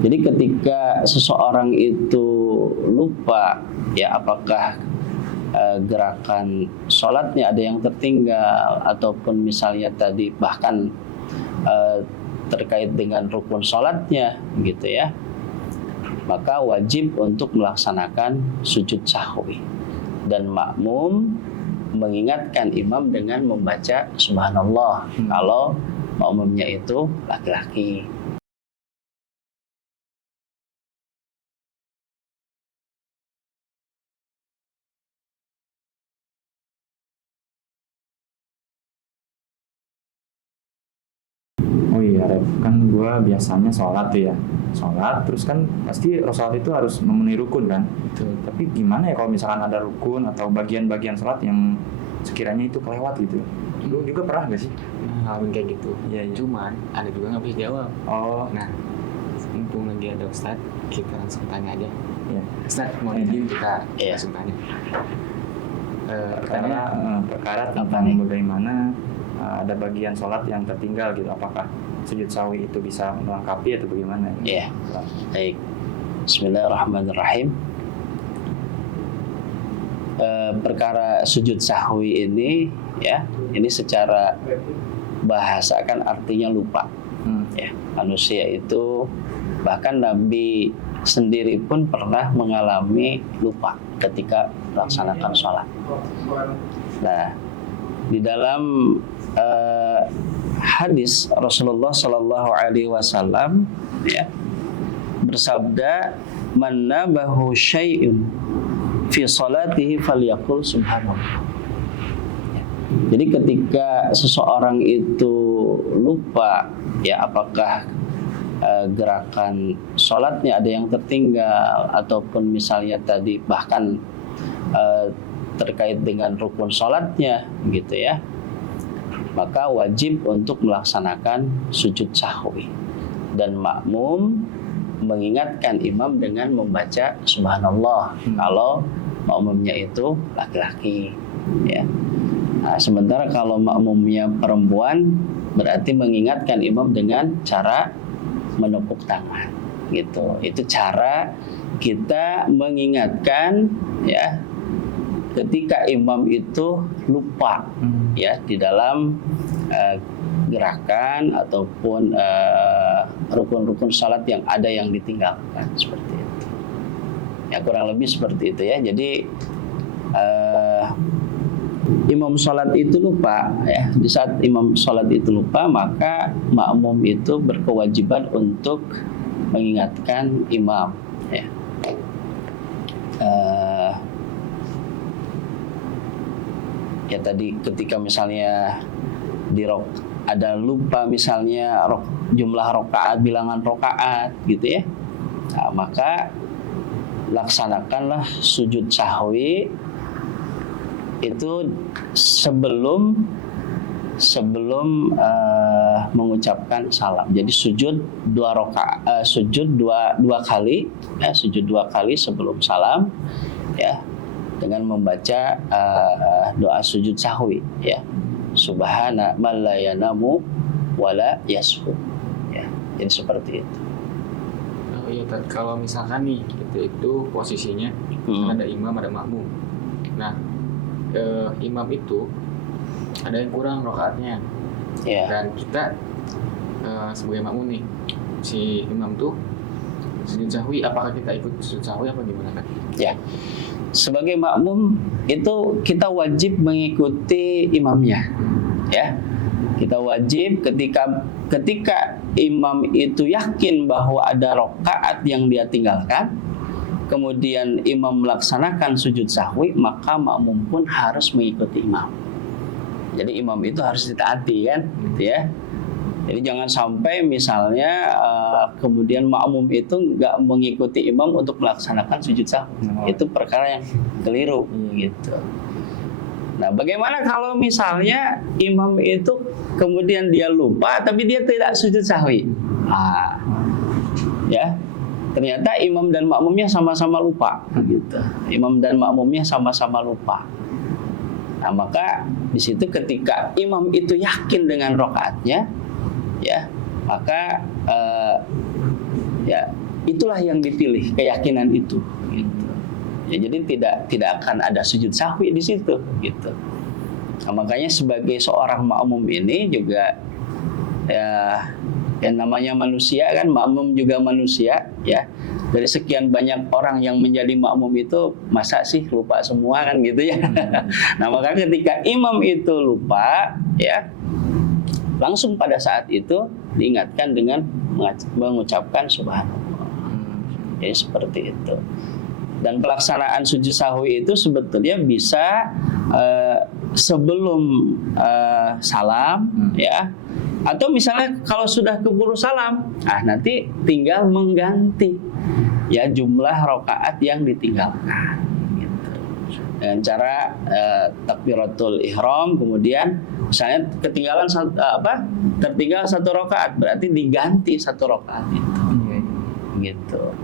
Jadi ketika seseorang itu lupa, ya apakah gerakan sholatnya ada yang tertinggal, ataupun misalnya tadi bahkan terkait dengan rukun sholatnya gitu ya, maka wajib untuk melaksanakan sujud sahwi. Dan makmum mengingatkan imam dengan membaca subhanallah kalau makmumnya itu laki-laki. Oh iya, Ref. Kan gue biasanya sholat tuh ya. Sholat, terus kan pasti sholat itu harus memenuhi rukun kan. Betul. Tapi gimana ya kalau misalkan ada rukun atau bagian-bagian sholat yang sekiranya itu kelewat gitu? Lu juga pernah gak sih? Ngalamin kayak gitu. Iya. Cuman ada juga nggak bisa jawab. Oh, Nah, mumpung lagi ada Ustadz, kita langsung tanya aja. iya. Ustadz, mau izin kita Iya. langsung tanya. Perkara Apa tentang nih? bagaimana ada bagian sholat yang tertinggal gitu. Apakah sujud sahwi itu bisa melengkapi atau bagaimana? Iya. Baik. Bismillahirrahmanirrahim. Perkara sujud sahwi ini ya, ini secara bahasa kan artinya lupa. Ya, manusia itu, bahkan Nabi sendiri pun pernah mengalami lupa ketika melaksanakan sholat. Nah, di dalam hadis Rasulullah Shallallahu Alaihi Wasallam ya, bersabda, "Man nabahu syai'un fi salatihi falyaqul subhanallah." Jadi ketika seseorang itu lupa, ya apakah gerakan sholatnya ada yang tertinggal, ataupun misalnya tadi bahkan terkait dengan rukun sholatnya gitu ya, maka wajib untuk melaksanakan sujud sahwi. Dan makmum mengingatkan imam dengan membaca subhanallah kalau makmumnya itu laki-laki ya. Nah, sementara kalau makmumnya perempuan berarti mengingatkan imam dengan cara menepuk tangan gitu. Itu cara kita mengingatkan ya ketika imam itu lupa ya di dalam gerakan ataupun rukun-rukun salat yang ada yang ditinggalkan, seperti itu. Ya kurang lebih seperti itu ya. Jadi imam sholat itu lupa ya. Di saat imam sholat itu lupa, maka makmum itu berkewajiban untuk mengingatkan imam ya. Ya tadi ketika misalnya ada lupa misalnya jumlah rokaat, bilangan rokaat gitu ya, nah, maka laksanakanlah sujud sahwi itu sebelum mengucapkan salam. Jadi sujud dua kali ya, sujud dua kali sebelum salam ya, dengan membaca doa sujud sahwi ya, subhana man la yanamu wala yashu ya. Jadi seperti itu. Oh iya, kalau misalkan nih itu posisinya ada imam, ada makmum. Nah, imam itu ada yang kurang rokaatnya Ya. dan kita sebagai makmum nih, si imam tuh sujud sahwi, apakah kita ikut sujud sahwi apa gimana kan? Ya, sebagai makmum itu kita wajib mengikuti imamnya, ya. Kita wajib ketika imam itu yakin bahwa ada rakaat yang dia tinggalkan, kemudian imam melaksanakan sujud sahwi, maka makmum pun harus mengikuti imam. Jadi imam itu harus ditaati kan, gitu ya. Jadi jangan sampai misalnya kemudian makmum itu nggak mengikuti imam untuk melaksanakan sujud sahwi. Itu perkara yang keliru gitu. Nah, bagaimana kalau misalnya imam itu kemudian dia lupa tapi dia tidak sujud sahwi? Ya, ternyata imam dan makmumnya sama-sama lupa gitu. Imam dan makmumnya sama-sama lupa. Nah, maka di situ ketika imam itu yakin dengan rakaatnya, ya, maka ya itulah yang dipilih, keyakinan itu gitu. Ya, jadi tidak akan ada sujud sahwi di situ gitu. Nah, makanya sebagai seorang makmum ini juga ya, yang namanya manusia kan, makmum juga manusia ya. Dari sekian banyak orang yang menjadi makmum itu, masa sih lupa semua kan gitu ya. Nah, maka ketika imam itu lupa ya, langsung pada saat itu diingatkan dengan mengucapkan subhanallah. Jadi seperti itu. Dan pelaksanaan sujud sahwi itu sebetulnya bisa sebelum salam ya, atau misalnya kalau sudah keburu salam, nanti tinggal mengganti ya jumlah rakaat yang ditinggalkan gitu. Dengan cara takbiratul ihram, kemudian misalnya tertinggal satu rakaat, berarti diganti satu rakaat itu gitu.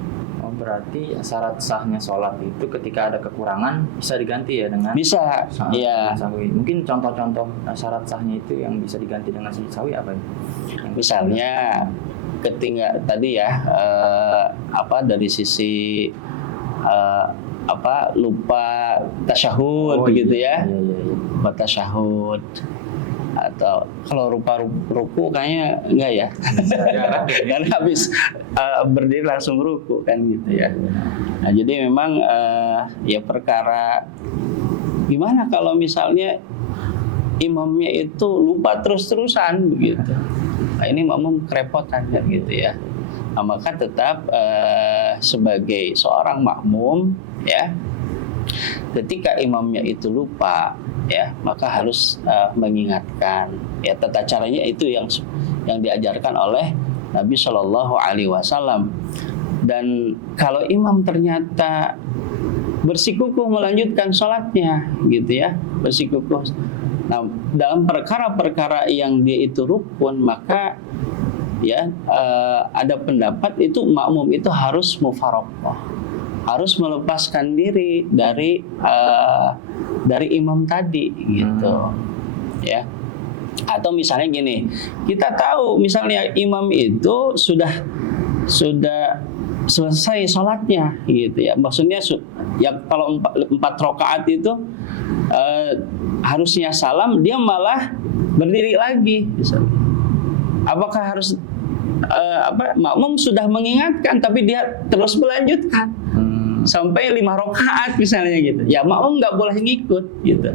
Berarti syarat sahnya sholat itu ketika ada kekurangan bisa diganti ya dengan bisa ya. sahwi. Mungkin contoh-contoh syarat sahnya itu yang bisa diganti dengan sujud sahwi apa ya? Misalnya ketika tadi ya dari sisi lupa tasyahud begitu ya. Lupa tasyahud. Atau kalau rupa ruku kayaknya enggak ya, karena habis berdiri langsung ruku kan gitu ya. Nah, jadi memang ya perkara gimana kalau misalnya imamnya itu lupa terus-terusan begitu. Nah, ini makmum kerepotan kan gitu ya. Nah, maka tetap sebagai seorang makmum ya, ketika imamnya itu lupa ya, maka harus mengingatkan ya. Tata caranya itu yang diajarkan oleh Nabi Shallallahu Alaihi Wasallam. Dan kalau imam ternyata bersikukuh melanjutkan sholatnya gitu ya, bersikukuh, nah dalam perkara-perkara yang dia itu rukun, maka ya ada pendapat itu makmum itu harus mufaraqah, harus melepaskan diri dari imam tadi gitu ya. Atau misalnya gini, kita tahu misalnya imam itu sudah selesai sholatnya gitu ya, maksudnya ya kalau 4 rakaat itu harusnya salam, dia malah berdiri lagi misalnya. Apakah harus makmum sudah mengingatkan tapi dia terus melanjutkan sampai 5 rakaat misalnya gitu. Ya makmum nggak boleh ngikut gitu.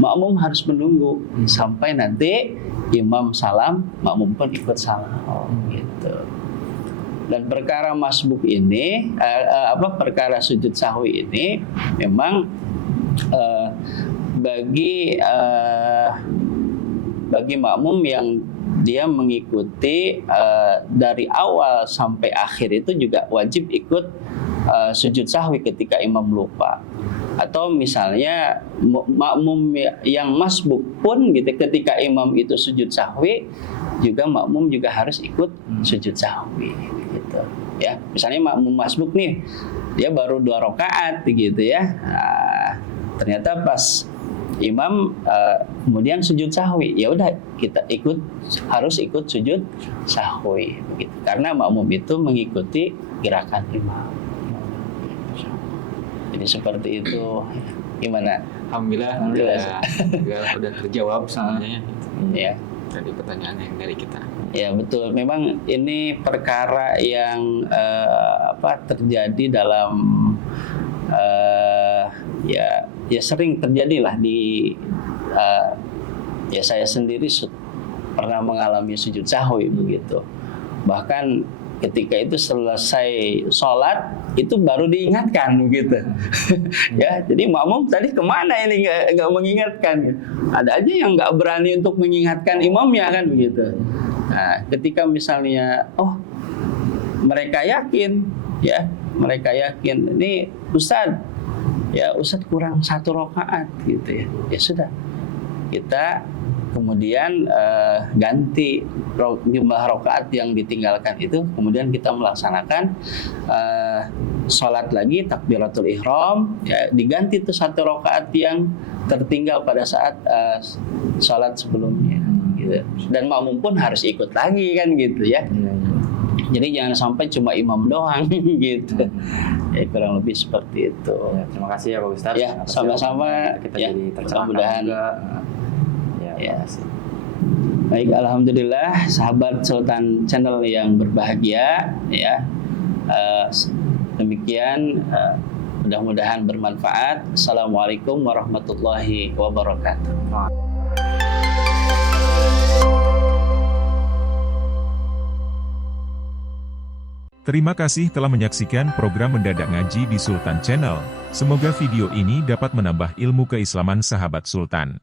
Makmum harus menunggu sampai nanti imam salam, makmum pun ikut salam gitu. Dan perkara masbuk ini, perkara sujud sahwi ini memang bagi makmum yang dia mengikuti dari awal sampai akhir itu juga wajib ikut sujud sahwi ketika imam lupa. Atau misalnya makmum yang masbuk pun gitu, ketika imam itu sujud sahwi juga makmum juga harus ikut sujud sahwi gitu ya. Misalnya makmum masbuk nih, dia baru 2 rakaat gitu ya. Ternyata pas imam kemudian sujud sahwi, ya udah kita harus ikut sujud sahwi begitu. Karena makmum itu mengikuti gerakan imam. Jadi seperti itu. Gimana? Alhamdulillah udah terjawab semuanya ya. Tadi pertanyaan yang dari kita. Ya betul. Memang ini perkara yang terjadi dalam ya sering terjadilah di ya saya sendiri pernah mengalami sujud sahwi begitu. Bahkan ketika itu selesai sholat itu baru diingatkan gitu. Ya, jadi makmum tadi kemana ini nggak mengingatkan? Ada aja yang nggak berani untuk mengingatkan imamnya kan begitu. Nah, ketika misalnya mereka yakin ini Ustadz kurang 1 rakaat gitu ya. Ya sudah, kita kemudian ganti jumlah rakaat yang ditinggalkan itu, kemudian kita melaksanakan sholat lagi takbiratul ihram ya, diganti itu 1 rakaat yang tertinggal pada saat sholat sebelumnya gitu. Dan makmum pun harus ikut lagi kan gitu ya. Jadi jangan sampai cuma imam doang gitu. Ya kurang lebih seperti itu. Ya, terima kasih ya Pak Ustadz. Ya, atas sama-sama. jawabannya. Kita Ya, jadi tercerahkan mudah-mudahan. juga. Ya, Ya. terima kasih. Baik, alhamdulillah sahabat Sultan Channel yang berbahagia ya. Demikian mudah-mudahan bermanfaat. Assalamualaikum warahmatullahi wabarakatuh. Terima kasih telah menyaksikan program Mendadak Ngaji di Sultan Channel. Semoga video ini dapat menambah ilmu keislaman sahabat Sultan.